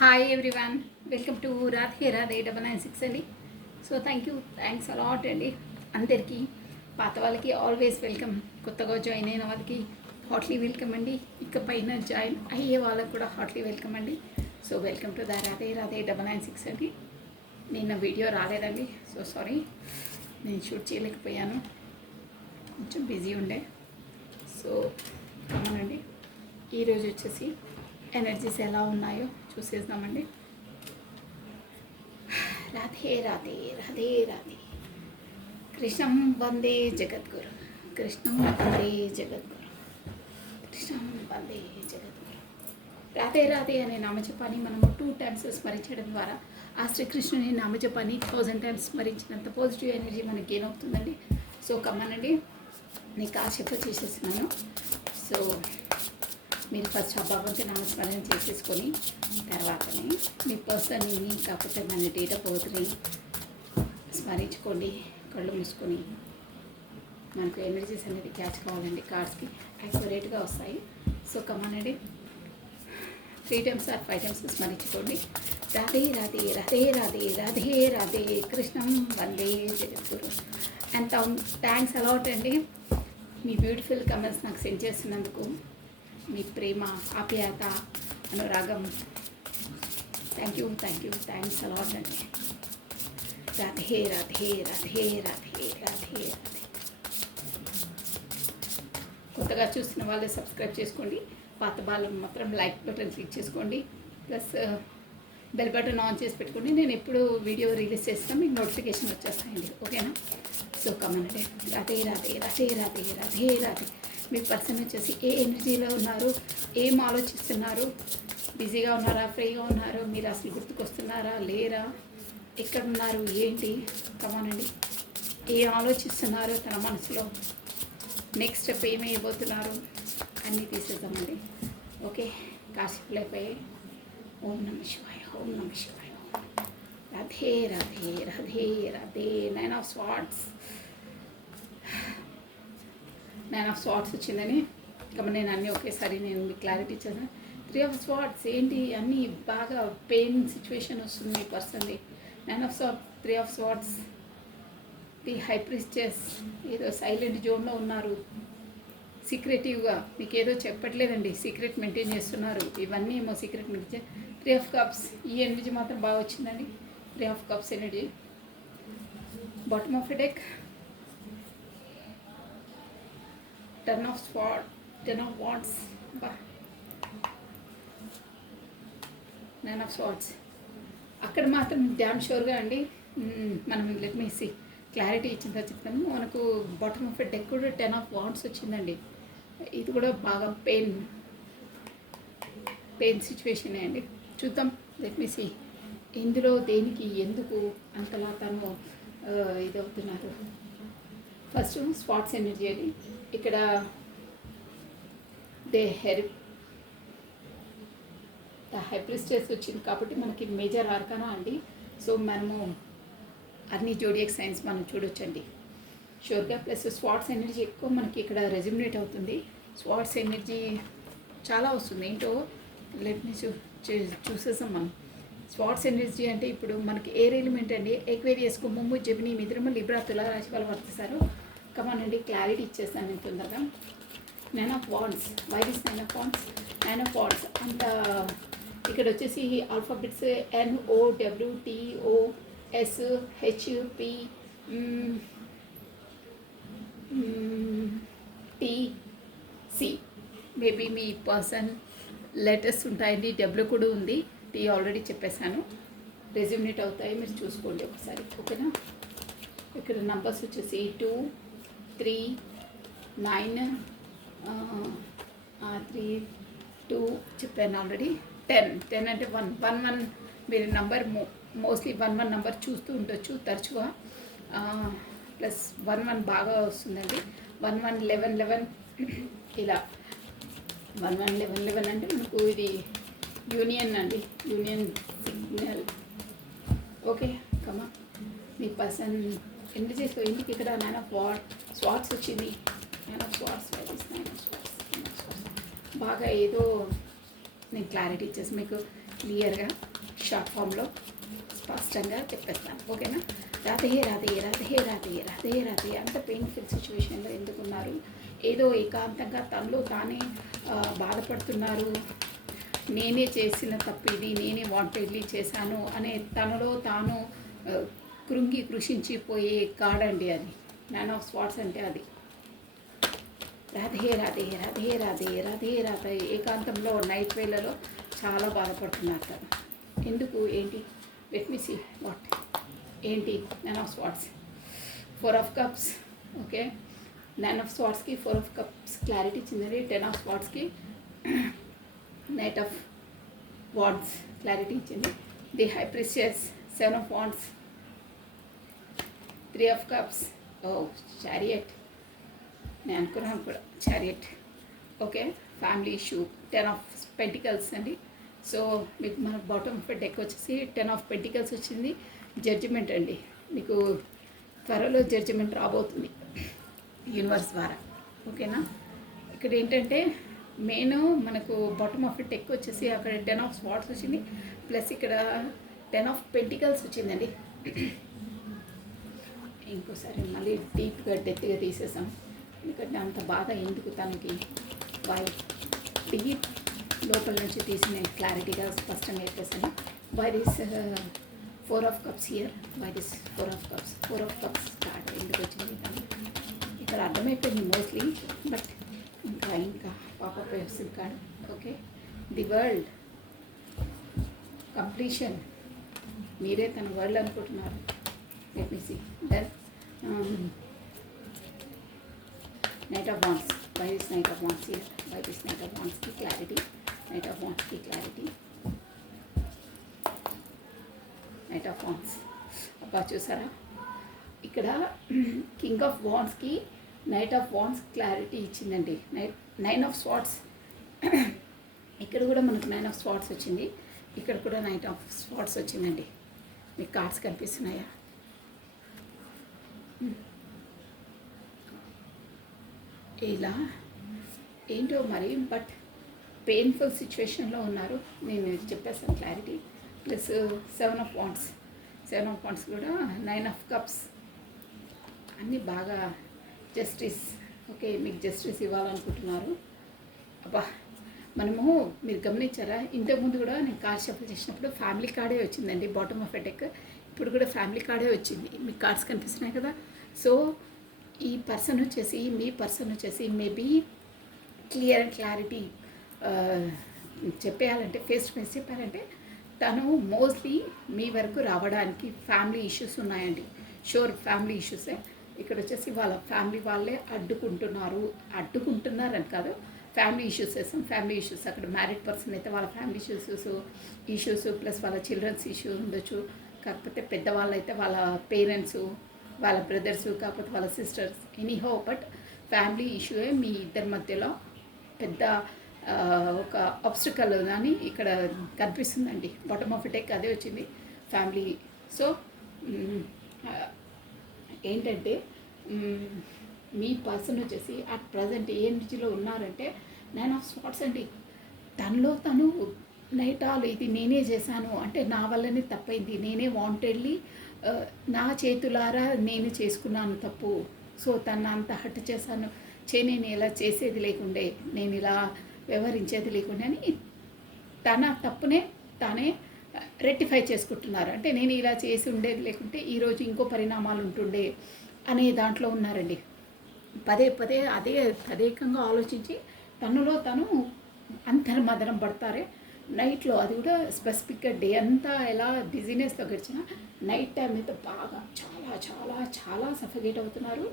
Hi everyone, welcome to Radhe Radhe 996 అండి. So thanks a lot అండి అందరికీ. పాత వాళ్ళకి ఆల్వేస్ వెల్కమ్, కొత్తగా జాయిన్ అయిన వాళ్ళకి హాట్లీ వెల్కమ్ అండి. ఇక పైన జాయిన్ అయ్యే వాళ్ళకి కూడా హాట్లీ వెల్కమ్ అండి. So welcome to the Radhe Radhe 996 అండి. నిన్న వీడియో రాలేదండి, సో సారీ, నేను షూట్ చేయలేకపోయాను, కొంచెం బిజీ ఉండే. సో కమనండి, ఈరోజు వచ్చేసి ఎనర్జీస్ ఎలా ఉన్నాయో చూసేద్దామండి. రాధే రాధే రాధే రాధే, కృష్ణం వందే జగద్గురు, కృష్ణం వందే జగద్గురు, కృష్ణం వందే జగద్గురు. రాధే రాధే అనే నామజపాన్ని మనము 2 times స్మరించడం ద్వారా ఆ శ్రీకృష్ణుని నామజపాన్ని 1000 times స్మరించినంత పాజిటివ్ ఎనర్జీ మనకి గెయిన్ అవుతుందండి. సో కమ్మనండి, నీకు కాసేపు చేసేస్తున్నాను. సో మీరు ఫస్ట్ ఆ భగవంతుని నామస్మరణ చేసేసుకొని తర్వాతనే మీ పర్సన్ని కాకపోతే మన డేట్ ఆఫ్ బర్త్ని స్మరించుకోండి. కళ్ళు మూసుకొని మనకు ఎనర్జీస్ అనేది క్యాచ్ కావాలండి. కార్డ్స్కి యాక్యురేట్గా వస్తాయి. సో కమానండి, 3 times or 5 times స్మరించుకోండి. రాధే రాధే రాధే రాధే రాధే రాధే, కృష్ణం వందే జగద్గురు. అండ్ థ్యాంక్స్ అలాట్ అండి, మీ బ్యూటిఫుల్ కమెంట్స్ నాకు సెండ్ చేస్తున్నందుకు. మీ ప్రేమ, ఆప్యాయత, అనురాగం, థ్యాంక్స్ అలాట్ అండి. రాధే రాధే రాధే రాధే రాధే రాధే. కొత్తగా చూస్తున్న వాళ్ళు సబ్స్క్రైబ్ చేసుకోండి, పాత వాళ్ళు మాత్రం లైక్ బటన్ క్లిక్ చేసుకోండి, ప్లస్ బెల్ బటన్ ఆన్ చేసి పెట్టుకోండి. నేను ఎప్పుడు వీడియో రిలీజ్ చేస్తాను మీకు నోటిఫికేషన్ వచ్చేస్తాయండి, ఓకేనా? సో కమనండి, రాధే రాధే రాధే రాధే రాధే రాధే. మీ పర్సన్ వచ్చేసి ఏ ఎనర్జీలో ఉన్నారు, ఏం ఆలోచిస్తున్నారు, బిజీగా ఉన్నారా, ఫ్రీగా ఉన్నారు, మీరు అసలు గుర్తుకొస్తున్నారా లేరా, ఎక్కడున్నారు ఏంటి, కమానండి. ఏం ఆలోచిస్తున్నారు తన మనసులో, నెక్స్ట్ స్టెప్ ఏమి ఇవ్వబోతున్నారు అన్నీ తీసేద్దామండి. ఓకే, కాసేపులు అయిపోయాయి. ఓం నమ శివాయ, ఓం నమ శివాయ. Radhe Radhe Radhe Radhe. 9 of Swords, 9 of Swords వచ్చిందని కాబట్టి నేను అన్నీ ఒకేసారి నేను మీకు క్లారిటీ ఇచ్చాను. 3 of Swords ఏంటి, అన్నీ బాగా పెయిన్ సిచ్యువేషన్ వస్తుంది మీ పర్సన్ది. 9 of Swords, 3 of Swords, the high priestess. ఏదో సైలెంట్ జోన్లో ఉన్నారు, సీక్రెటివ్గా మీకు ఏదో చెప్పట్లేదండి, సీక్రెట్ మెయింటైన్ చేస్తున్నారు. ఇవన్నీ ఏమో సీక్రెట్ మెయింటైన్. 3 of Cups, ఈ ఎనర్జీ మాత్రం బాగా వచ్చిందండి. 3 of Cups energy. Bottom of the deck, 10 of Swords, 10 of Wands, 9 of Swords. అక్కడ మాత్రం డ్యామ్ షూర్గా అండి మనం లెట్ మీ సీ క్లారిటీ ఇచ్చిందా చెప్తాను. మనకు బాటమ్ ఆఫ్ డెక్ కూడా 10 of Wands వచ్చిందండి. ఇది కూడా బాగా పెయిన్ సిచ్యువేషనే అండి. చూద్దాం, లెట్ మీ సీ ఇందులో దేనికి ఎందుకు అంతలా తను ఇదవుతున్నారు. ఫస్ట్ స్పాట్స్ ఎనర్జీ అని ఇక్కడ ద హైప్రిస్టెస్ వచ్చింది కాబట్టి మనకి మేజర్ ఆర్కానా అండి. సో మనము అన్ని జోడియాక్ సైన్స్ మనం చూడొచ్చండి షూర్గా. ప్లస్ స్వాట్స్ ఎనర్జీ ఎక్కువ మనకి ఇక్కడ రెజ్యూమినేట్ అవుతుంది. స్వాట్స్ ఎనర్జీ చాలా వస్తుంది, ఏంటో లెట్ మీ చూసేసాం మనం. స్వాట్స్ ఎనర్జీ అంటే ఇప్పుడు మనకి ఎయిర్ ఎలిమెంట్ అండి. ఎక్వేరియస్, కుంభము, జెమిని, మిథునము, లిబ్రా, తుల రాశి వాళ్ళు వర్తిస్తారు. కమానండి, క్లారిటీ ఇచ్చేస్తాను నేను తొందరగా. 9 of Wands, why this 9 of Wands? 9 of Wands అంత ఇక్కడ వచ్చేసి ఆల్ఫాబెట్స్ NOWTOSHPTC. మేబీ మీ పర్సన్ లెటర్స్ ఉంటాయండి, డబ్ల్యూ కూడా ఉంది, టీ ఆల్రెడీ చెప్పేశాను. రెజ్యూమినేట్ అవుతాయి, మీరు చూసుకోండి ఒకసారి, ఓకేనా? ఇక్కడ నంబర్స్ వచ్చేసి 2, 3, 9, 3, 2 చెప్పాను ఆల్రెడీ. 10 అంటే 1 మీరు నంబర్ మోస్ట్లీ 1 నంబర్ చూస్తూ ఉండొచ్చు తరచుగా. ప్లస్ 1 బాగా వస్తుందండి. 1 11 ఇలా 1 11 అంటే మనకు ఇది యూనియన్ అండి, యూనియన్ సిగ్నల్. ఓకే కమా, మీ పర్సన్ ఎన్ని చేసో ఇంటికి ఇక్కడ 9 of Swords వచ్చింది. 9 of Swords, 9 of Swords బాగా ఏదో నేను క్లారిటీ ఇచ్చేసి మీకు క్లియర్గా షార్ట్ ఫామ్లో స్పష్టంగా చెప్పేస్తాను. ఓకేనా? రాధే రాధే రాధే రాధే రాధే రాధే. అంత పెయిన్ఫుల్ సిచ్యువేషన్లో ఎందుకున్నారు? ఏదో ఏకాంతంగా తనలో తానే బాధపడుతున్నారు. నేనే చేసిన తప్పు ఇది, నేనే వాంటెడ్లీ చేశాను అనే తనలో తాను కృంగి కృషించిపోయే కాడండి అది. మ్యాన్ ఆఫ్ స్వార్డ్స్ అంటే అది. రాధే రాధే రాధే రాధే రాధే రాధే. ఏకాంతంలో నైట్ వేళలో చాలా బాధపడుతున్నారు తను. ఎందుకు? ఏంటి? లెట్ మీ సీ వాట్ ఏంటి. Man of swords, 4 of cups. Okay, 9 of స్వార్డ్స్కి 4 ఆఫ్ కప్స్ క్లారిటీ ఇచ్చింది. 10 ఆఫ్ స్వార్డ్స్కి నైట్ ఆఫ్ వాండ్స్ క్లారిటీ ఇచ్చింది. The high priestess 7 of wands, 3 of cups. Oh chariot, నేను అనుకున్నాను కూడా chariot. Okay, family issue 10 of pentacles అండి. So మీకు మన బాటమ్ ఆఫ్ డెక్ వచ్చేసి 10 ఆఫ్ పెంటికల్స్ వచ్చింది. జడ్జిమెంట్ అండి. మీకు త్వరలో జడ్జిమెంట్ రాబోతుంది యూనివర్స్ ద్వారా. ఓకేనా? ఇక్కడ ఏంటంటే మెయిన్ మనకు బాటమ్ ఆఫ్ డెక్ వచ్చేసి అక్కడ 10 ఆఫ్ స్వార్డ్స్ వచ్చింది, ప్లస్ ఇక్కడ 10 ఆఫ్ పెంటికల్స్ వచ్చిందండి. ఇంకోసారి మళ్ళీ డీప్గా డెత్గా తీసేసాం, ఎందుకంటే అంత బాధ ఎందుకు తనకి. డీప్ లోపల నుంచి తీసి నేను క్లారిటీగా స్పష్టంగా చెప్పేసాను. By this 4 of cups here, by this 4 of cups. 4 of cups start ఎందుకు వచ్చింది తను ఇక్కడ అర్థమైపోయింది మోస్ట్లీ. బట్ ఇంకా పాపప్ వస్తుంది కాదు. Okay, the world completion. మీరే తన వరల్డ్ అనుకుంటున్నారు. Let me see then knight of wands. By this knight of wands here, by this knight of వాండ్స్కి క్లారిటీ, నైట్ ఆఫ్ వాండ్స్కి క్లారిటీ, నైట్ ఆఫ్ వాండ్స్. అబ్బా చూసారా, ఇక్కడ కింగ్ ఆఫ్ వాండ్స్కి knight of wands clarity ఇచ్చిందండి. 9 of swords. ఇక్కడ కూడా మనకు 9 ఆఫ్ స్వార్డ్స్ వచ్చింది, ఇక్కడ కూడా 9 ఆఫ్ స్వార్డ్స్ వచ్చిందండి. మీకు కార్డ్స్ కనిపిస్తున్నాయా? ఇలా ఏంటో మరి, బట్ పెయిన్ఫుల్ సిచ్యువేషన్లో ఉన్నారు. నేను చెప్పేస్తాను clarity. Plus 7 of wands. 7 of wands కూడా 9 ఆఫ్ కప్స్. అన్నీ బాగా జస్టిస్. ఓకే, మీకు జస్టిస్ ఇవ్వాలనుకుంటున్నారు. అబ్బా మనము మీరు గమనించారా, ఇంతకుముందు కూడా నేను కార్డ్ షఫల్ చేసినప్పుడు ఫ్యామిలీ కార్డే వచ్చిందండి బాటమ్ ఆఫ్ డెక్. ఇప్పుడు కూడా ఫ్యామిలీ కార్డే వచ్చింది. మీకు కార్డ్స్ కనిపిస్తున్నాయి కదా. సో ఈ పర్సన్ వచ్చేసి, మీ పర్సన్ వచ్చేసి మేబీ క్లియర్ అండ్ క్లారిటీ చెప్పేయాలంటే, ఫేస్ టు ఫేస్ చెప్పాలంటే, తను మోస్ట్లీ మీ వరకు రావడానికి ఫ్యామిలీ ఇష్యూస్ ఉన్నాయండి. షూర్ ఫ్యామిలీ ఇష్యూసే. ఇక్కడ వచ్చేసి వాళ్ళ ఫ్యామిలీ వాళ్ళే అడ్డుకుంటున్నారని కాదు, ఫ్యామిలీ ఇష్యూస్ వేస్తాం. ఫ్యామిలీ ఇష్యూస్ అక్కడ మ్యారీడ్ పర్సన్ అయితే వాళ్ళ ఫ్యామిలీ ఇష్యూస్ ప్లస్ వాళ్ళ చిల్డ్రన్స్ ఇష్యూ ఉండొచ్చు. కాకపోతే పెద్దవాళ్ళు అయితే వాళ్ళ పేరెంట్స్, వాళ్ళ బ్రదర్స్, కాకపోతే వాళ్ళ సిస్టర్స్, ఎనీహో. బట్ ఫ్యామిలీ ఇష్యూయే మీ ఇద్దరి మధ్యలో పెద్ద ఒక ఆబ్స్టికల్ అని ఇక్కడ కనిపిస్తుందండి. బాటమ్ ఆఫ్ డెక్ అదే వచ్చింది, ఫ్యామిలీ. సో ఏంటంటే మీ పర్సన్ వచ్చేసి అట్ ప్రజెంట్ ఏ ఎనర్జీలో ఉన్నారంటే 9 ఆఫ్ స్వార్డ్స్ అండి. తనలో తను నైట్ ఆల్ ఇది నేనే చేశాను అంటే, నా వల్లనే తప్పైంది, నేనే వాంటెడ్లీ నా చేతులారా నేను చేసుకున్నాను తప్పు. సో తను అంత హర్ట్ చేశాను, నేను ఇలా చేసేది లేకుండే, నేను ఇలా వ్యవహరించేది లేకుండే అని తన తప్పునే తానే రెక్టిఫై చేసుకుంటున్నారు. అంటే నేను ఇలా చేసి ఉండేది లేకుంటే ఈరోజు ఇంకో పరిణామాలు ఉంటుండే అనే దాంట్లో ఉన్నారండి. పదే పదే అదే తదేకంగా ఆలోచించి తనలో తను అంతర్మదనం పడతారే నైట్లో. అది కూడా స్పెసిఫిక్గా డే అంతా ఎలా బిజీనెస్తో గడిచిన నైట్ టైం అయితే బాగా చాలా చాలా చాలా సఫకేట్ అవుతున్నారు.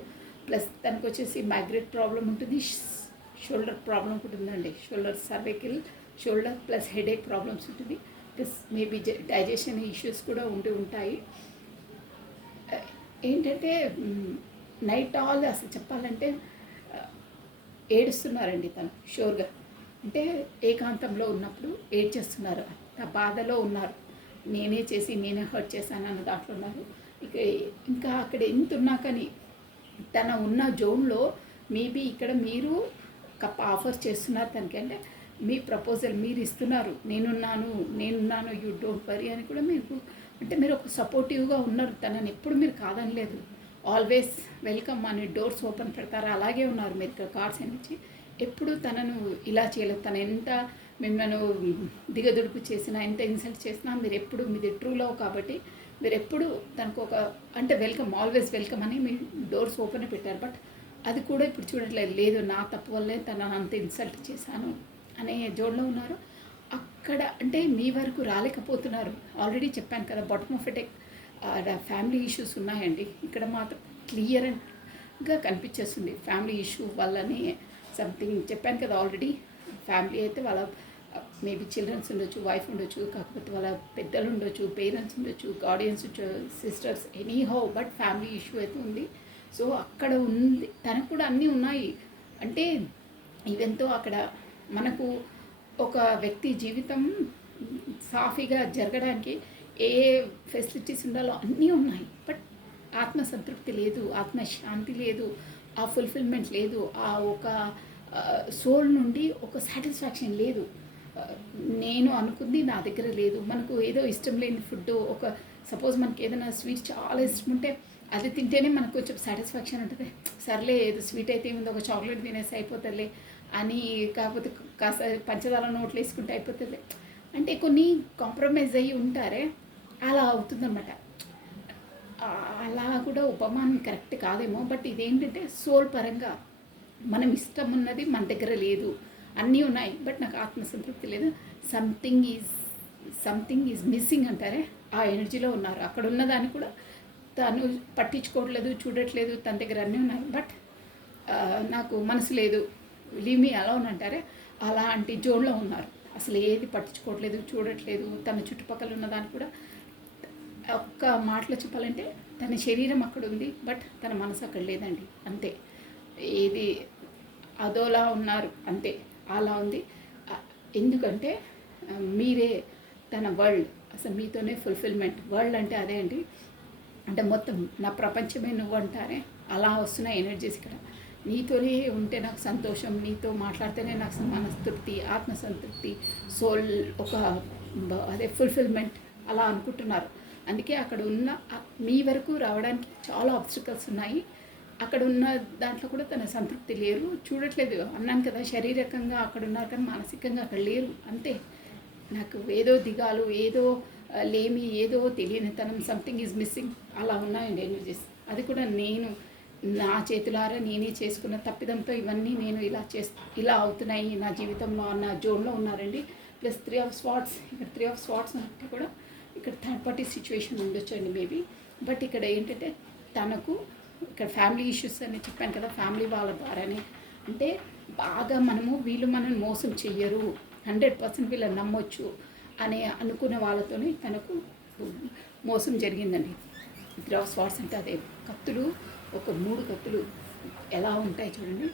ప్లస్ తనకు వచ్చేసి మైగ్రేట్ ప్రాబ్లం ఉంటుంది, షోల్డర్ ప్రాబ్లం ఉంటుందండి. Shoulder cervical shoulder plus headache problems ఉంటుంది. ప్లస్ మేబీ డైజెషన్ ఇష్యూస్ కూడా ఉంటాయి. ఏంటంటే నైట్ ఆల్ అసలు చెప్పాలంటే ఏడుస్తున్నారండి తను షూర్గా. అంటే ఏకాంతంలో ఉన్నప్పుడు ఏడ్చేస్తున్నారు, ఆ బాధలో ఉన్నారు. నేనే చేసి నేనే హర్ట్ చేశాను అన్న దాంట్లో ఉన్నారు. ఇంకా అక్కడ ఎంత ఉన్నా కానీ తన ఉన్న జోన్లో మేబీ ఇక్కడ మీరు కప్ ఆఫర్ చేస్తున్నారు తనకి. అంటే మీ ప్రపోజల్ మీరు ఇస్తున్నారు, నేనున్నాను యూ డోంట్ వరీ అని కూడా మీకు అంటే మీరు ఒక సపోర్టివ్గా ఉన్నారు. తనని ఎప్పుడు మీరు కాదనలేదు, ఆల్వేస్ వెల్కమ్ అని డోర్స్ ఓపెన్ పెడతారు. అలాగే ఉన్నారు మీరు ఇక్కడ కార్డ్స్ నుంచి. ఎప్పుడు తనను ఇలా చేయలేదు. తను ఎంత మిమ్మల్ని దిగదుడుపు చేసినా, ఎంత ఇన్సల్ట్ చేసినా మీరు ఎప్పుడు మీది ట్రూ లవ్ కాబట్టి మీరు ఎప్పుడు తనకు ఒక అంటే వెల్కమ్, ఆల్వేస్ వెల్కమ్ అని మీ డోర్స్ ఓపెన్ పెట్టారు. బట్ అది కూడా ఇప్పుడు చూడట్లేదు. లేదు నా తప్పు వల్లే తనను అంత ఇన్సల్ట్ చేశాను అనే జోడ్లో ఉన్నారు. అక్కడ అంటే మీ వరకు రాలేకపోతున్నారు. ఆల్రెడీ చెప్పాను కదా, bottom of at family issues ఉన్నాయండి. ఇక్కడ మాత్రం క్లియర్గా కనిపించేస్తుంది ఫ్యామిలీ ఇష్యూ వల్లనే సంథింగ్ చెప్పాను కదా ఆల్రెడీ. ఫ్యామిలీ అయితే వాళ్ళ మేబీ చిల్డ్రన్స్ ఉండొచ్చు, వైఫ్ ఉండొచ్చు, కాకపోతే వాళ్ళ పెద్దలు ఉండొచ్చు, పేరెంట్స్ ఉండొచ్చు, guardians, sisters, any how, but family issue అయితే ఉంది. సో అక్కడ ఉంది, తనకు కూడా అన్నీ ఉన్నాయి. అంటే ఈవెంతో అక్కడ మనకు ఒక వ్యక్తి జీవితం సాఫీగా జరగడానికి ఏ ఫెసిలిటీస్ ఉండాలో అన్నీ ఉన్నాయి. బట్ ఆత్మసంతృప్తి లేదు, ఆత్మశాంతి లేదు, ఆ ఫుల్ఫిల్మెంట్ లేదు, ఆ ఒక సోల్ నుండి ఒక సాటిస్ఫాక్షన్ లేదు. నేను అనుకుంది నా దగ్గర లేదు. మనకు ఏదో ఇష్టం లేని ఫుడ్, ఒక సపోజ్ మనకి ఏదైనా స్వీట్ చాలా ఇష్టం ఉంటే అది తింటేనే మనకు కొంచెం సాటిస్ఫాక్షన్ ఉంటుంది. సర్లే ఏదో స్వీట్ అయితే ఏముంది, ఒక చాక్లెట్ తినేసి అయిపోతుందిలే అని, కాకపోతే కాస్త పంచదార నోట్లు వేసుకుంటే అయిపోతుంది అంటే కొన్ని కాంప్రమైజ్ అయ్యి ఉంటారే, అలా అవుతుందన్నమాట. అలా కూడా ఉపమానం కరెక్ట్ కాదేమో. బట్ ఇదేంటంటే సోల్ పరంగా మనం ఇష్టం ఉన్నది మన దగ్గర లేదు, అన్నీ ఉన్నాయి బట్ నాకు ఆత్మసంతృప్తి లేదు, సంథింగ్ ఈజ్ మిస్సింగ్ అంటారే, ఆ ఎనర్జీలో ఉన్నారు. అక్కడ ఉన్నదాన్ని కూడా తను పట్టించుకోవట్లేదు, చూడట్లేదు. తన దగ్గర అన్నీ ఉన్నాయి బట్ నాకు మనసు లేదు, లీవ్ మీ అలోన్ అంటారే, అలాంటి జోన్లో ఉన్నారు. అసలు ఏది పట్టించుకోవట్లేదు, చూడట్లేదు. తన చుట్టుపక్కల ఉన్నదాన్ని కూడా ఒక్క మాటలో చెప్పాలంటే తన శరీరం అక్కడ ఉంది బట్ తన మనసు అక్కడ లేదండి. అంతే, ఏది అదోలా ఉన్నారు అంతే, అలా ఉంది. ఎందుకంటే మీరే తన వరల్డ్, అసలు మీతోనే ఫుల్ఫిల్మెంట్. వరల్డ్ అంటే అదే అండి, అంటే మొత్తం నా ప్రపంచమే నువ్వు అంటారే, అలా వస్తున్న ఎనర్జీస్ ఇక్కడ. నీతోనే ఉంటే నాకు సంతోషం, నీతో మాట్లాడితేనే నాకు మనస్తృప్తి, ఆత్మసంతృప్తి, సోల్ ఒక అదే ఫుల్ఫిల్మెంట్ అలా అనుకుంటున్నారు. అందుకే అక్కడ ఉన్న మీ వరకు రావడానికి చాలా ఆబ్స్టికల్స్ ఉన్నాయి. అక్కడ ఉన్న దాంట్లో కూడా తన సంతృప్తి లేరు, చూడట్లేదు. అన్నాను కదా, శారీరకంగా అక్కడ ఉన్నారు కానీ మానసికంగా అక్కడ లేరు. అంతే, నాకు ఏదో దిగాలు, ఏదో లేమి, ఏదో తెలియనితనం, సంథింగ్ ఈజ్ మిస్సింగ్, అలా ఉన్నాయండి ఎనర్జీస్. అది కూడా నేను నా చేతులారా నేనే చేసుకున్న తప్పిదంతో ఇవన్నీ నేను ఇలా అవుతున్నాయి నా జీవితంలో అన్న జోన్లో ఉన్నారండి. ప్లస్ 3 of Swords, ఇక్కడ 3 of Swords అంటే కూడా ఇక్కడ థర్డ్ పార్టీ సిచ్యువేషన్ ఉండొచ్చు అండి మేబీ. బట్ ఇక్కడ ఏంటంటే తనకు ఇక్కడ ఫ్యామిలీ ఇష్యూస్ అని చెప్పాను కదా, ఫ్యామిలీ వాళ్ళ ద్వారానే. అంటే బాగా వీళ్ళు మనల్ని మోసం చెయ్యరు, 100% వీళ్ళని నమ్మొచ్చు అని అనుకునే వాళ్ళతోనే తనకు మోసం జరిగిందండి. 3 of Swords అంటే అదే కత్తులు, ఒక 3 కత్తులు ఎలా ఉంటాయి చూడండి,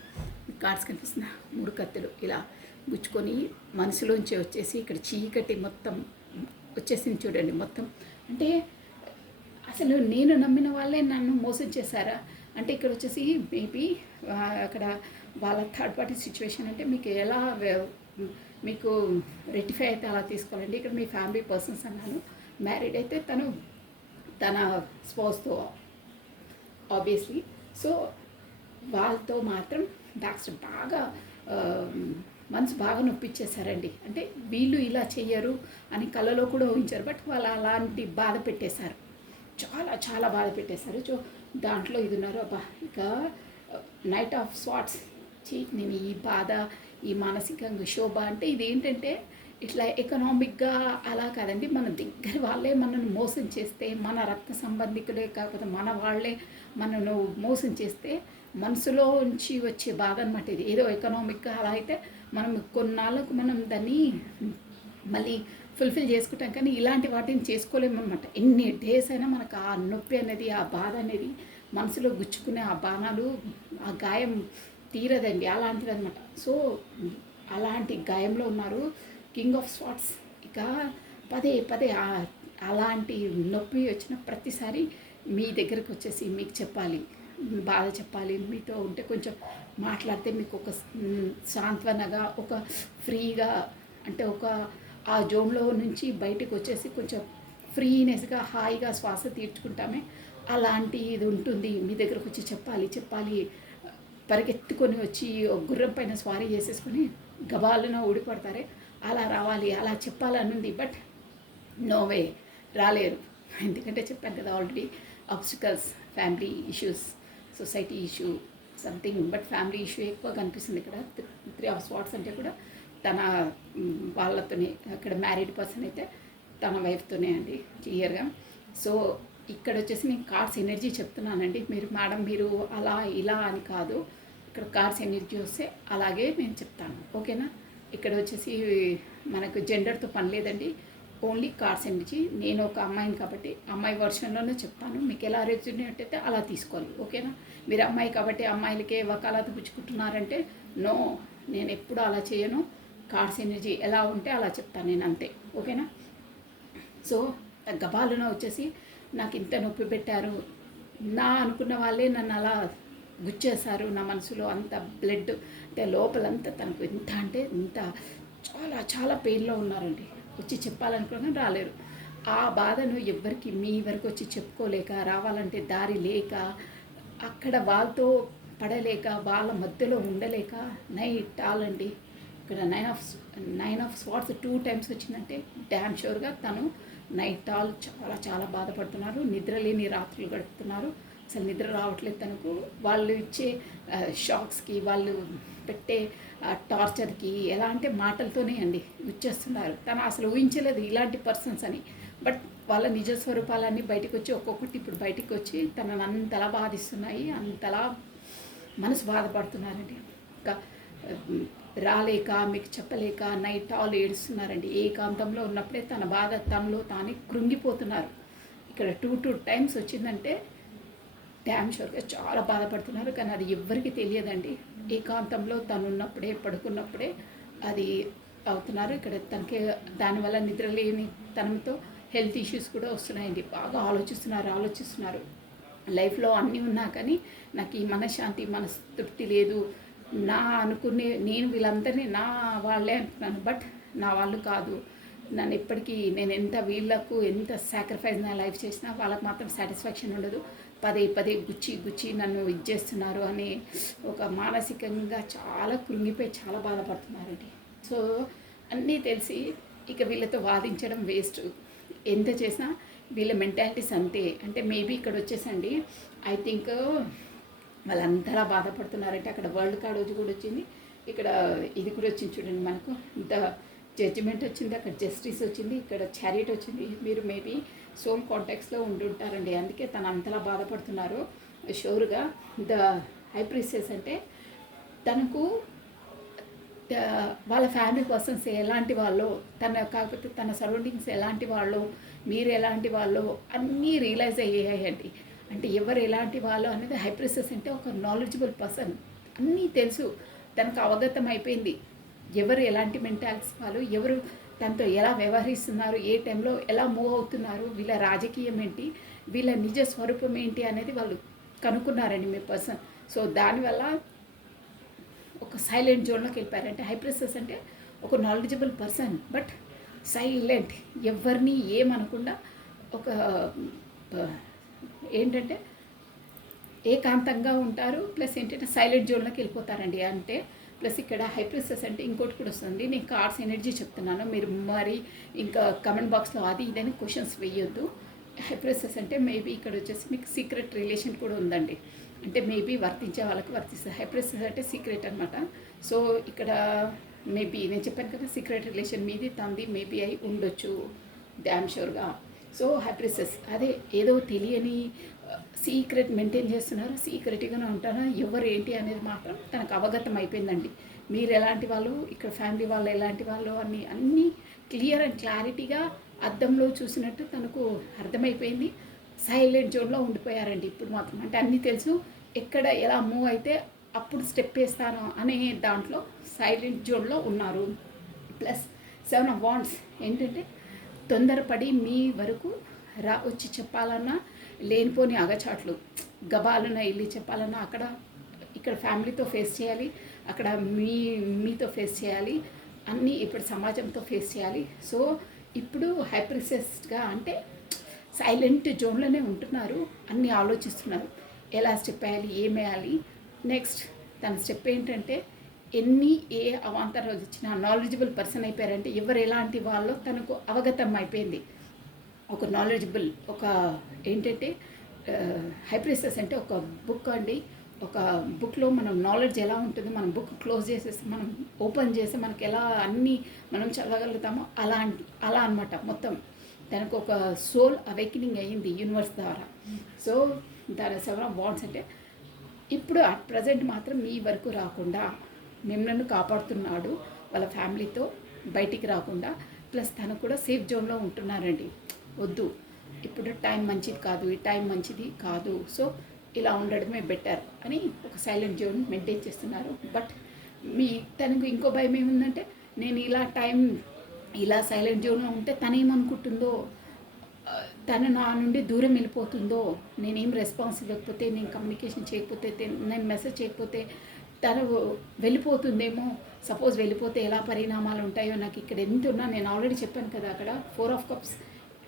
కార్డ్స్ కనిపిస్తున్న 3 కత్తులు ఇలా గుచ్చుకొని మనసులోంచి వచ్చేసి ఇక్కడ చీకటి మొత్తం వచ్చేసింది చూడండి మొత్తం. అంటే అసలు నేను నమ్మిన వాళ్ళే నన్ను మోసం చేశారా అంటే ఇక్కడ వచ్చేసి మేబీ అక్కడ వాళ్ళ థర్డ్ పార్టీ సిచ్యువేషన్ అంటే మీకు ఎలా మీకు రెక్టిఫై అయితే అలా తీసుకోవాలండి. ఇక్కడ మీ ఫ్యామిలీ పర్సన్స్ అన్నాను, మ్యారీడ్ అయితే తన స్పౌస్తో ఆబ్వియస్లీ. సో వాళ్ళతో మాత్రం బాగా మనసు బాగా నొప్పించేశారండి. అంటే వీళ్ళు ఇలా చెయ్యరు అని కళ్ళలో కూడా ఊహించారు బట్ వాళ్ళు అలాంటి బాధ పెట్టేశారు, చాలా బాధ పెట్టేశారు. సో దాంట్లో ఇది ఉన్నారు. అబ్బా ఇక నైట్ ఆఫ్ స్వాట్స్ నేను ఈ బాధ, ఈ మానసికంగా శోభ అంటే ఇదేంటంటే ఇట్లా ఎకనామిక్గా అలా కాదండి, మన దగ్గర వాళ్ళే మనల్ని మోసం చేస్తే, మన రక్త సంబంధికులే కాకపోతే మన వాళ్ళే మనను మోసం చేస్తే మనసులో నుంచి వచ్చే బాధ అనమాట ఇది. ఏదో ఎకనామిక్గా అలా అయితే మనం కొన్నాళ్ళకు మనం దాన్ని మళ్ళీ ఫుల్ఫిల్ చేసుకుంటాం కానీ ఇలాంటి వాటిని చేసుకోలేము అనమాట. ఎన్ని డేస్ అయినా మనకు ఆ నొప్పి అనేది, ఆ బాధ అనేది మనసులో గుచ్చుకునే ఆ బాణాలు, ఆ గాయం తీరదండి, అలాంటిది అనమాట. సో అలాంటి గాయంలో ఉన్నారు కింగ్ ఆఫ్ స్వాట్స్. ఇక పదే అలాంటి నొప్పి వచ్చిన ప్రతిసారి మీ దగ్గరకు వచ్చేసి మీకు చెప్పాలి, బాధ చెప్పాలి, మీతో ఉంటే కొంచెం మాట్లాడితే మీకు ఒక సాంత్వనగా, ఒక ఫ్రీగా, అంటే ఒక ఆ జోన్లో నుంచి బయటకు వచ్చేసి కొంచెం ఫ్రీనెస్గా హాయిగా శ్వాస తీర్చుకుంటామే, అలాంటి ఇది ఉంటుంది. మీ దగ్గరకు వచ్చి చెప్పాలి పరిగెత్తుకొని వచ్చి ఒక గుర్రం పైన స్వారీ చేసేసుకొని గబాలను ఊడిపడతారే, అలా రావాలి, అలా చెప్పాలని ఉంది. బట్ నో వే, రాలేరు. ఎందుకంటే చెప్పాను కదా already, obstacles, family issues, society issue something. But family issue ఎక్కువ కనిపిస్తుంది ఇక్కడ. 3 ఆఫ్ స్వార్డ్స్ అంటే కూడా తన వాళ్ళతోనే, అక్కడ మ్యారీడ్ పర్సన్ అయితే తన వైఫ్తోనే అండి క్లియర్గా. సో ఇక్కడ వచ్చేసి నేను కార్డ్స్ ఎనర్జీ చెప్తున్నానండి. మీరు మేడం మీరు అలా ఇలా అని కాదు, ఇక్కడ కార్డ్స్ ఎనర్జీ వస్తే అలాగే నేను చెప్తాను, ఓకేనా. ఇక్కడ వచ్చేసి మనకు జెండర్తో పని లేదండి, ఓన్లీ కార్డ్స్ ఎనర్జీ. నేను ఒక అమ్మాయిని కాబట్టి అమ్మాయి వర్షన్లోనే చెప్తాను, మీకు ఎలా రెజ్యూనేట్ అయితే అలా తీసుకోవాలి, ఓకేనా. మీరు అమ్మాయి కాబట్టి అమ్మాయిలకే వకాలత్ పుచ్చుకుంటున్నారంటే నో, నేను ఎప్పుడు అలా చేయను. కార్డ్స్ ఎనర్జీ ఎలా ఉంటే అలా చెప్తాను నేను, అంతే, ఓకేనా. సో గబాలున వచ్చేసి నాకు ఇంత నొప్పి పెట్టారు, నా అనుకున్న వాళ్ళే నన్ను అలా గుచ్చేశారు, నా మనసులో అంత బ్లడ్, అంటే లోపలంతా తనకు ఎంత అంటే ఇంత చాలా చాలా పెయిన్లో ఉన్నారండి. వచ్చి చెప్పాలనుకున్నా రాలేరు. ఆ బాధను ఎవ్వరికి మీ వరకు వచ్చి చెప్పుకోలేక, రావాలంటే దారి లేక, అక్కడ వాళ్ళతో పడలేక, వాళ్ళ మధ్యలో ఉండలేక నైట్ ఆలండి. ఇక్కడ 9 ఆఫ్ స్వార్డ్స్ 2 టైమ్స్ వచ్చిందంటే డ్యామ్ షూర్గా తను నైట్ ఆల్ చాలా చాలా బాధపడుతున్నారు, నిద్రలేని రాత్రులు గడుపుతున్నారు, అసలు నిద్ర రావట్లేదు తనకు. వాళ్ళు ఇచ్చే షాక్స్కి, వాళ్ళు పెట్టే టార్చర్కి, ఎలా అంటే మాటలతోనే అండి వచ్చేస్తున్నారు. తను అసలు ఊహించలేదు ఇలాంటి పర్సన్స్ అని. బట్ వాళ్ళ నిజ స్వరూపాలన్నీ బయటకు వచ్చి ఒక్కొక్కటి ఇప్పుడు బయటకు వచ్చి తనను అంతలా బాధిస్తున్నాయి, అంతలా మనసు బాధపడుతున్నారండి. ఇంకా రాలేక, మీకు చెప్పలేక నైట్ ఆల్ ఏడుస్తున్నారండి. ఏకాంతంలో ఉన్నప్పుడే తన బాధ తనలో తానే కృంగిపోతున్నారు. ఇక్కడ 2 టైమ్స్ వచ్చిందంటే డ్యామ్ షూర్గా చాలా బాధపడుతున్నారు, కానీ అది ఎవ్వరికి తెలియదండి. ఏకాంతంలో తను ఉన్నప్పుడే, పడుకున్నప్పుడే అది అవుతున్నారు. ఇక్కడ తనకి దానివల్ల నిద్రలేని తనంతో హెల్త్ ఇష్యూస్ కూడా వస్తున్నాయండి. బాగా ఆలోచిస్తున్నారు. లైఫ్లో అన్నీ ఉన్నా కానీ నాకు ఈ మనశ్శాంతి, మనస్తృప్తి లేదు, నా అనుకునే నేను వీళ్ళందరినీ నా వాళ్ళే అంటున్నాను, బట్ నా వాళ్ళు కాదు. నన్ను ఎప్పటికీ నేను ఎంత వీళ్ళకు ఎంత సాక్రిఫైస్ నా లైఫ్ చేసినా వాళ్ళకి మాత్రం సాటిస్ఫాక్షన్ ఉండదు. పదే గుచ్చి నన్ను ఇచ్చేస్తున్నారు అని ఒక మానసికంగా చాలా కృంగిపోయి చాలా బాధపడుతున్నారండి. సో అన్నీ తెలిసి ఇక వీళ్ళతో వాదించడం వేస్ట్. ఎంత చేసినా వీళ్ళ మెంటాలిటీస్ అంతే. అంటే మేబీ ఇక్కడ వచ్చేసండి ఐ థింక్ వాళ్ళంతలా బాధపడుతున్నారంటే అక్కడ వరల్డ్ కార్డ్ వచ్చి కూడా వచ్చింది, ఇక్కడ ఇది కూడా వచ్చింది చూడండి, మనకు ఇంత జడ్జిమెంట్ వచ్చింది, అక్కడ జస్టిస్ వచ్చింది, ఇక్కడ చారిటీ వచ్చింది. మీరు మేబీ సోమ్ కాంటాక్ట్స్లో ఉండుంటారండి, అందుకే తను అంతలా బాధపడుతున్నారు. షూర్గా ద హై ప్రీస్టెస్ అంటే తనకు వాళ్ళ ఫ్యామిలీ పర్సన్స్ ఎలాంటి వాళ్ళో, కాకపోతే తన సరౌండింగ్స్ ఎలాంటి వాళ్ళో, మీరు ఎలాంటి వాళ్ళో అన్నీ రియలైజ్ అయ్యాయండి. అంటే ఎవరు ఎలాంటి వాళ్ళు అనేది హై ప్రీస్టెస్ అంటే ఒక నాలెడ్జబుల్ పర్సన్, అన్నీ తెలుసు, తనకు అవగతం అయిపోయింది. ఎవరు ఎలాంటి మెంటాలిటీస్ వాళ్ళు, ఎవరు తనతో ఎలా వ్యవహరిస్తున్నారు, ఏ టైంలో ఎలా మూవ్ అవుతున్నారు, వీళ్ళ రాజకీయం ఏంటి, వీళ్ళ నిజ స్వరూపం ఏంటి అనేది వాళ్ళు కనుక్కున్నారండి మీ పర్సన్. సో దానివల్ల ఒక సైలెంట్ జోన్లోకి వెళ్ళిపోయారంటే హై ప్రీస్టెస్ అంటే ఒక నాలెడ్జబుల్ పర్సన్, బట్ సైలెంట్, ఎవరిని ఏమనకుండా ఒక ఏంటంటే ఏకాంతంగా ఉంటారు. ప్లస్ ఏంటంటే సైలెంట్ జోన్లోకి వెళ్ళిపోతారండి. అంటే ప్లస్ ఇక్కడ హై ప్రీస్టెస్ అంటే ఇంకోటి కూడా వస్తుంది. నేను కార్డ్స్ ఎనర్జీ చెప్తున్నాను, మీరు మరి ఇంకా కమెంట్ బాక్స్లో అది ఇదని క్వశ్చన్స్ వేయొద్దు. హై ప్రీస్టెస్ అంటే మేబీ ఇక్కడ వచ్చేసి మీకు సీక్రెట్ రిలేషన్ కూడా ఉందండి. అంటే మేబీ వర్తించే వాళ్ళకి వర్తిస్తుంది. హై ప్రీస్టెస్ అంటే సీక్రెట్ అనమాట. సో ఇక్కడ మేబీ నేను చెప్పాను కదా సీక్రెట్ రిలేషన్ మీది తంది మేబీ అయి ఉండొచ్చు డ్యామ్ షూర్గా. సో హై ప్రీస్టెస్ అదే ఏదో తెలియని సీక్రెట్ మెయింటైన్ చేస్తున్నారు, సీక్రెట్గానే ఉంటారు, ఎవరు ఏంటి అనేది మాత్రం తనకు అవగతం అయిపోయిందండి. మీరు ఎలాంటి వాళ్ళు, ఇక్కడ ఫ్యామిలీ వాళ్ళు ఎలాంటి వాళ్ళు అన్నీ క్లియర్ అండ్ క్లారిటీగా అద్దంలో చూసినట్టు తనకు అర్థమైపోయింది. సైలెంట్ జోన్లో ఉండిపోయారండి ఇప్పుడు మాత్రం. అంటే అన్నీ తెలుసు, ఎక్కడ ఎలా మూవ్ అయితే అప్పుడు స్టెప్ వేస్తాను అనే దాంట్లో సైలెంట్ జోన్లో ఉన్నారు. ప్లస్ 7 ఆఫ్ వాండ్స్ ఏంటంటే తొందరపడి మీ వరకు వచ్చి చెప్పాలన్నా లేనిపోని అగచాట్లు గబాలున వెళ్ళి చెప్పాలన్నా అక్కడ ఇక్కడ ఫ్యామిలీతో ఫేస్ చేయాలి, అక్కడ మీతో ఫేస్ చేయాలి, అన్నీ ఇప్పుడు సమాజంతో ఫేస్ చేయాలి. సో ఇప్పుడు హైపర్సెస్గా అంటే సైలెంట్ జోన్లోనే ఉంటున్నారు, అన్నీ ఆలోచిస్తున్నారు ఎలా స్టెప్ వేయాలి, ఏం వేయాలి. నెక్స్ట్ తన స్టెప్ ఏంటంటే ఏ అవాంతరాలు వచ్చినా నాలెడ్జబుల్ పర్సన్ అయిపోయారంటే ఎవరు ఎలాంటి వాళ్ళో తనకు అవగతం అయిపోయింది. ఒక నాలెడ్జబుల్ ఒక ఏంటంటే హైప్రిసెస్ అంటే ఒక బుక్ అండి. ఒక బుక్లో మనం నాలెడ్జ్ ఎలా ఉంటుందో మనం బుక్ క్లోజ్ చేసేసి మనం ఓపెన్ చేసి మనకి ఎలా అన్నీ మనం చదవగలుగుతామో అలా అనమాట. మొత్తం తనకు ఒక సోల్ అవేకనింగ్ అయ్యింది యూనివర్స్ ద్వారా. సో దాని 7 of Wands అంటే ఇప్పుడు అట్ ప్రజెంట్ మాత్రం మీ వరకు రాకుండా మిమ్మల్ని కాపాడుతున్నాడు, వాళ్ళ ఫ్యామిలీతో బయటికి రాకుండా. ప్లస్ తను కూడా సేఫ్ జోన్లో ఉంటున్నారండి. వద్దు, ఇప్పుడు టైం మంచిది కాదు, ఈ టైం మంచిది కాదు, సో ఇలా ఉండడమే బెటర్ అని ఒక సైలెంట్ జోన్ మెయింటైన్ చేస్తున్నారు. బట్ తనకు ఇంకో భయం ఏముందంటే నేను ఇలా సైలెంట్ జోన్లో ఉంటే తను ఏమనుకుంటుందో, తను నా నుండి దూరం వెళ్ళిపోతుందో, నేనేం రెస్పాన్స్ ఇవ్వకపోతే, నేను కమ్యూనికేషన్ చేయకపోతే, నేను మెసేజ్ చేయకపోతే తను వెళ్ళిపోతుందేమో. సపోజ్ వెళ్ళిపోతే ఎలా పరిణామాలు ఉంటాయో నాకు ఇక్కడ ఎంత ఉన్నా నేను ఆల్రెడీ చెప్పాను కదా, అక్కడ 4 of Cups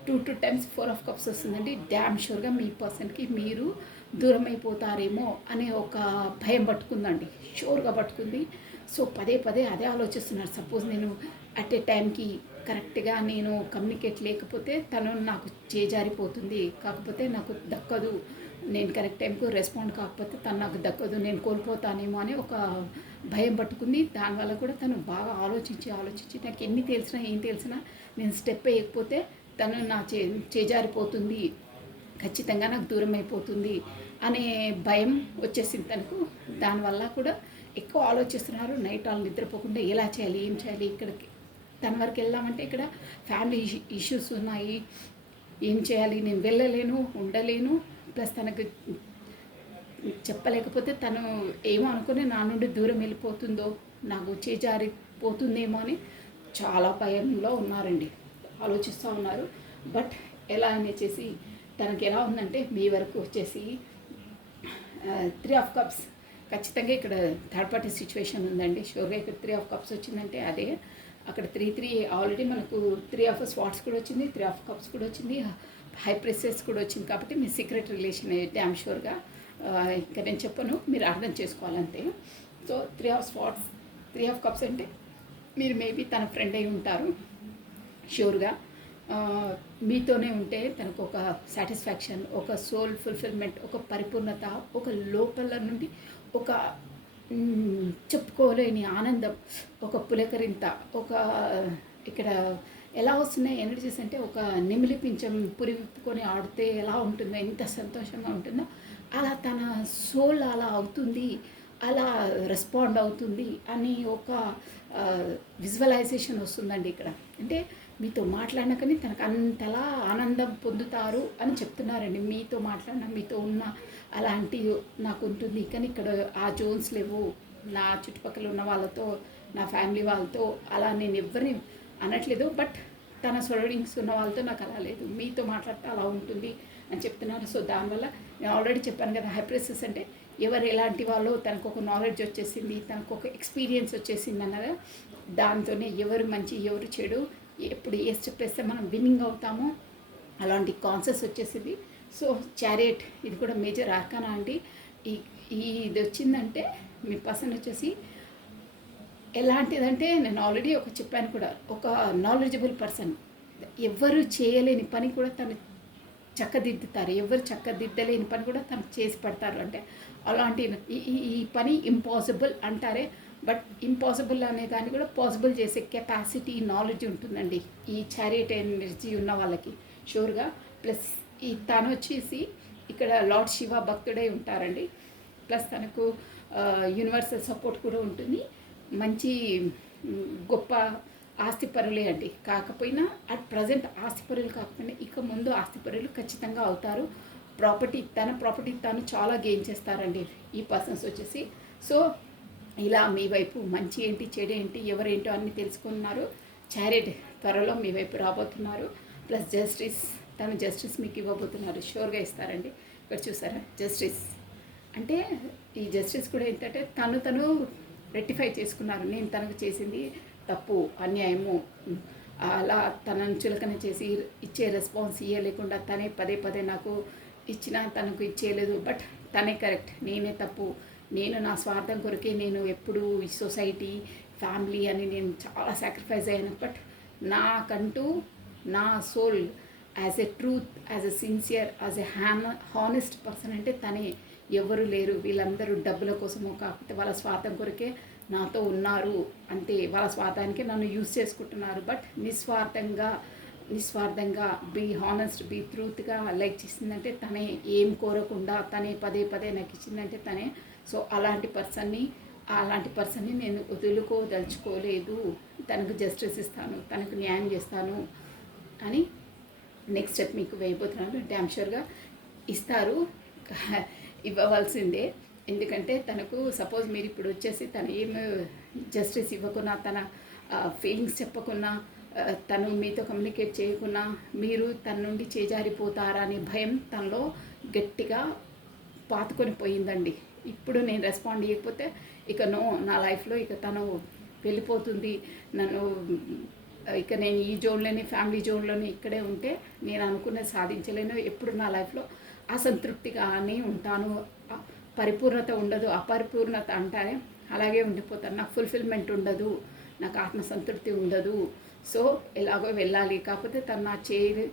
2 times 4 of Cups వస్తుందండి. డ్యామ్ షూర్గా మీ పర్సన్కి మీరు దూరం అయిపోతారేమో అనే ఒక భయం పట్టుకుందండి, షూర్గా పట్టుకుంది. సో పదే అదే ఆలోచిస్తున్నారు. సపోజ్ నేను అట్ ఏ టైంకి కరెక్ట్గా నేను కమ్యూనికేట్ లేకపోతే తను నాకు చేజారిపోతుంది, కాకపోతే నాకు దక్కదు, నేను కరెక్ట్ టైంకు రెస్పాండ్ కాకపోతే తను నాకు దక్కదు, నేను కోల్పోతానేమో అని ఒక భయం పట్టుకుంది. దానివల్ల కూడా తను బాగా ఆలోచించి నాకు ఎన్ని తెలిసినా ఏం తెలిసినా నేను స్టెప్ వేయకపోతే తను నా చేజారిపోతుంది, ఖచ్చితంగా నాకు దూరం అయిపోతుంది అనే భయం వచ్చేసింది తనకు. దానివల్ల కూడా ఎక్కువ ఆలోచిస్తున్నారు. నైట్ వాళ్ళు నిద్రపోకుండా ఎలా చేయాలి, ఏం చేయాలి, ఇక్కడికి తన వరకు వెళ్దామంటే ఇక్కడ ఫ్యామిలీ ఇష్యూస్ ఉన్నాయి, ఏం చేయాలి, నేను వెళ్ళలేను, ఉండలేను. ప్లస్ తనకు చెప్పలేకపోతే తను ఏమో అనుకుని నా నుండి దూరం వెళ్ళిపోతుందో, నాకు చేజారిపోతుందేమో అని చాలా భయంలో ఉన్నారండి, ఆలోచిస్తూ ఉన్నారు. బట్ ఎలా అనేసి తనకి ఎలా ఉందంటే మీ వరకు వచ్చేసి 3 of Cups ఖచ్చితంగా ఇక్కడ థర్డ్ పార్టీ సిచ్యువేషన్ ఉందండి. షూర్గా ఇక్కడ 3 of Cups వచ్చిందంటే అదే అక్కడ 3 ఆల్రెడీ మనకు 3 of Swords కూడా వచ్చింది, 3 of Cups కూడా వచ్చింది, హై ప్రెసెస్ కూడా వచ్చింది. కాబట్టి మీ సీక్రెట్ రిలేషన్ డ్యామ్ షూర్గా ఇంకా నేను చెప్పను, మీరు అర్థం చేసుకోవాలంతే. So 3 of Swords 3 of Cups అంటే మీరు మేబీ తన ఫ్రెండ్ అయి ఉంటారు షూర్గా. మీతోనే ఉంటే తనకు ఒక సాటిస్ఫాక్షన్, ఒక సోల్ ఫుల్ఫిల్మెంట్, ఒక పరిపూర్ణత, ఒక లోపల నుండి ఒక చెప్పుకోలేని ఆనందం, ఒక పులకరింత, ఒక ఇక్కడ ఎలా వస్తున్నాయి ఎనర్జీస్ అంటే ఒక నెమిలి పింఛం పురి విప్పుకొని ఆడితే ఎలా ఉంటుందో, ఎంత సంతోషంగా ఉంటుందో అలా తన సోల్ అలా అవుతుంది, అలా రెస్పాండ్ అవుతుంది అని ఒక విజువలైజేషన్ వస్తుందండి ఇక్కడ. అంటే మీతో మాట్లాడినాకని తనకు అంతలా ఆనందం పొందుతారు అని చెప్తున్నారండి. మీతో మాట్లాడినా మీతో ఉన్న అలాంటి నాకు ఉంటుంది, కానీ ఇక్కడ ఆ జోన్స్ లేవు. నా చుట్టుపక్కల ఉన్న వాళ్ళతో, నా ఫ్యామిలీ వాళ్ళతో అలా నేను ఎవరిని అనట్లేదు, బట్ తన సరౌండింగ్స్ ఉన్న వాళ్ళతో నాకు అలా లేదు, మీతో మాట్లాడితే అలా ఉంటుంది అని చెప్తున్నారు. సో దానివల్ల నేను ఆల్రెడీ చెప్పాను కదా, హైప్రెసెస్ అంటే ఎవరు ఎలాంటి వాళ్ళు, తనకు ఒక నాలెడ్జ్ వచ్చేసింది, తనకు ఒక ఎక్స్పీరియన్స్ వచ్చేసింది అన్నదా, దాంతోనే ఎవరు మంచి ఎవరు చెడు, ఎప్పుడు ఏ స్టెప్ వేస్తే మనం విన్నింగ్ అవుతామో అలాంటి కాన్సెప్ట్స్ వచ్చేసింది. సో చారియట్ ఇది కూడా మేజర్ ఆర్కానా అండి. ఇది వచ్చిందంటే మీ పర్సన్ వచ్చేసి ఎలాంటిదంటే నేను ఆల్రెడీ చెప్పాను కూడా, ఒక నాలెడ్జబుల్ పర్సన్. ఎవరు చేయలేని పని కూడా తను చక్కదిద్దుతారు, ఎవరు చక్కదిద్దలేని పని కూడా తను చేసి పెడతారు. అంటే అలాంటి ఈ పని ఇంపాసిబుల్ అంటారే, బట్ ఇంపాసిబుల్ అనే దాన్ని కూడా పాసిబుల్ చేసే కెపాసిటీ, నాలెడ్జ్ ఉంటుందండి ఈ చారియట్ ఎనర్జీ ఉన్న వాళ్ళకి షూర్గా. ప్లస్ తను వచ్చేసి ఇక్కడ లార్డ్ శివ భక్తుడై ఉంటారండి. ప్లస్ తనకు యూనివర్సల్ సపోర్ట్ కూడా ఉంటుంది. మంచి గొప్ప ఆస్తిపరులే అండి. కాకపోయినా అట్ ప్రజెంట్ ఆస్తిపరులు కాకపోయినా ఇక ముందు ఆస్తిపరులు ఖచ్చితంగా అవుతారు. తన ప్రాపర్టీ తను చాలా గెయిన్ చేస్తారండి ఈ పర్సన్స్ వచ్చేసి. సో ఇలా మీ వైపు మంచి ఏంటి, చెడు ఏంటి, ఎవరేంటో అన్నీ తెలుసుకున్నారు. చారియట్ త్వరలో మీ వైపు రాబోతున్నారు. ప్లస్ జస్టిస్ తను జస్టిస్ మీకు ఇవ్వబోతున్నారు, షూర్గా ఇస్తారండి. ఇక్కడ చూసారా జస్టిస్ అంటే ఈ జస్టిస్ కూడా ఏంటంటే తను రెక్టిఫై చేసుకున్నారు. నేను తనకు చేసింది తప్పు, అన్యాయము, అలా తనను చులకన చేసి ఇచ్చే రెస్పాన్స్ ఇవ్వలేకుండా తనే పదే నాకు ఇచ్చినా తనకు ఇచ్చేయలేదు. బట్ తనే కరెక్ట్, నేనే తప్పు, నేను నా స్వార్థం కొరకే నేను ఎప్పుడు ఈ సొసైటీ ఫ్యామిలీ అని నేను చాలా సాక్రిఫైస్ అయ్యాను. బట్ నాకంటూ నా soul as a truth, as a sincere, as a honest person అంటే తనే. ఎవరు లేరు, వీళ్ళందరూ డబ్బుల కోసమో కాకపోతే వాళ్ళ స్వార్థం కొరకే నాతో ఉన్నారు అంతే. వాళ్ళ స్వార్థానికి నన్ను యూజ్ చేసుకుంటున్నారు. బట్ నిస్వార్థంగా బీ హానెస్ట్, బీ ట్రూత్గా లైక్ చేసిందంటే తనే. ఏం కోరకుండా తనే పదే నాకు ఇచ్చిందంటే తనే. సో అలాంటి పర్సన్ని నేను వదులుకోదలుచుకోలేదు. తనకు జస్టిస్ ఇస్తాను, తనకు న్యాయం చేస్తాను అని నెక్స్ట్ స్టెప్ మీకు వేయబోతున్నాను. డ్యామ్ షూర్గా ఇస్తారు, ఇవ్వవలసిందే. ఎందుకంటే తనకు సపోజ్ మీరు ఇప్పుడు వచ్చేసి తను ఏమి జస్టిస్ ఇవ్వకున్నా, తన ఫీలింగ్స్ చెప్పకున్నా, తను మీతో కమ్యూనికేట్ చేయకున్నా మీరు తన నుండి చేజారిపోతారనే భయం తనలో గట్టిగా పాతుకొని పోయిందండి. ఇప్పుడు నేను రెస్పాండ్ ఇవ్వకపోతే ఇక నా లైఫ్లో ఇక తను వెళ్ళిపోతుంది, ఇక నేను ఈ జోన్లోనే, ఫ్యామిలీ జోన్లోనే ఇక్కడే ఉంటే నేను అనుకున్నది సాధించలేను. ఎప్పుడు నా లైఫ్లో అసంతృప్తిగానే ఉంటాను, పరిపూర్ణత ఉండదు. అపరిపూర్ణత అంటానే అలాగే ఉండిపోతాను. నాకు ఫుల్ఫిల్మెంట్ ఉండదు, నాకు ఆత్మసంతృప్తి ఉండదు. సో ఎలాగో వెళ్ళాలి, కాకపోతే తను నా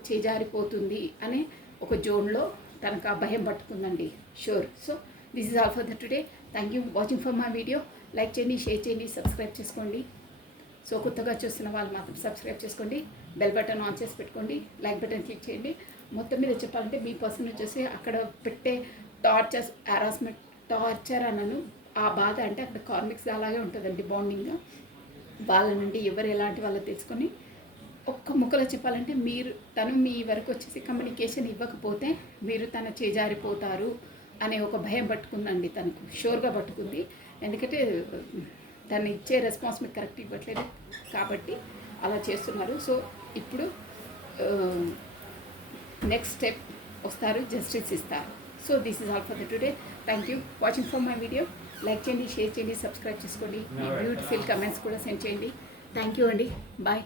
చేజారిపోతుంది అనే ఒక జోన్లో తనకు ఆ భయం పట్టుకుందండి. Sure. So this is all for the today. Thank you watching for my video. Like చేయండి, షేర్ చేయండి, సబ్స్క్రైబ్ చేసుకోండి. సో కొత్తగా చూస్తున్న వాళ్ళు మాత్రం సబ్స్క్రైబ్ చేసుకోండి, బెల్ బటన్ ఆన్ చేసి పెట్టుకోండి, లైక్ బటన్ క్లిక్ చేయండి. మొత్తం మీద చెప్పాలంటే మీ పర్సన్ వచ్చేసి అక్కడ పెట్టే టార్చర్ అనను, ఆ బాధ అంటే అక్కడ కార్మిక్స్ అలాగే ఉంటుందండి. బాండింగ్గా వాళ్ళ నుండి ఎవరు ఎలాంటి వాళ్ళు తెలుసుకొని ఒక్క ముక్కలో చెప్పాలంటే తను మీ వరకు వచ్చేసి కమ్యూనికేషన్ ఇవ్వకపోతే మీరు తన చేజారిపోతారు అనే ఒక భయం పట్టుకుందండి. తనకు షూర్గా పట్టుకుంది. ఎందుకంటే తను ఇచ్చే రెస్పాన్స్ మీకు కరెక్ట్ ఇవ్వట్లేదు కాబట్టి అలా చేస్తున్నారు. సో ఇప్పుడు నెక్స్ట్ స్టెప్ వస్తారు, జస్టిస్ ఇస్తారు. So this is all for the today. Thank you watching for my video. Like చేయండి, షేర్ చేయండి, సబ్స్క్రైబ్ చేసుకోండి. మీ బ్యూటిఫుల్ కమెంట్స్ కూడా సెండ్ చేయండి. థ్యాంక్ యూ అండి. బాయ్.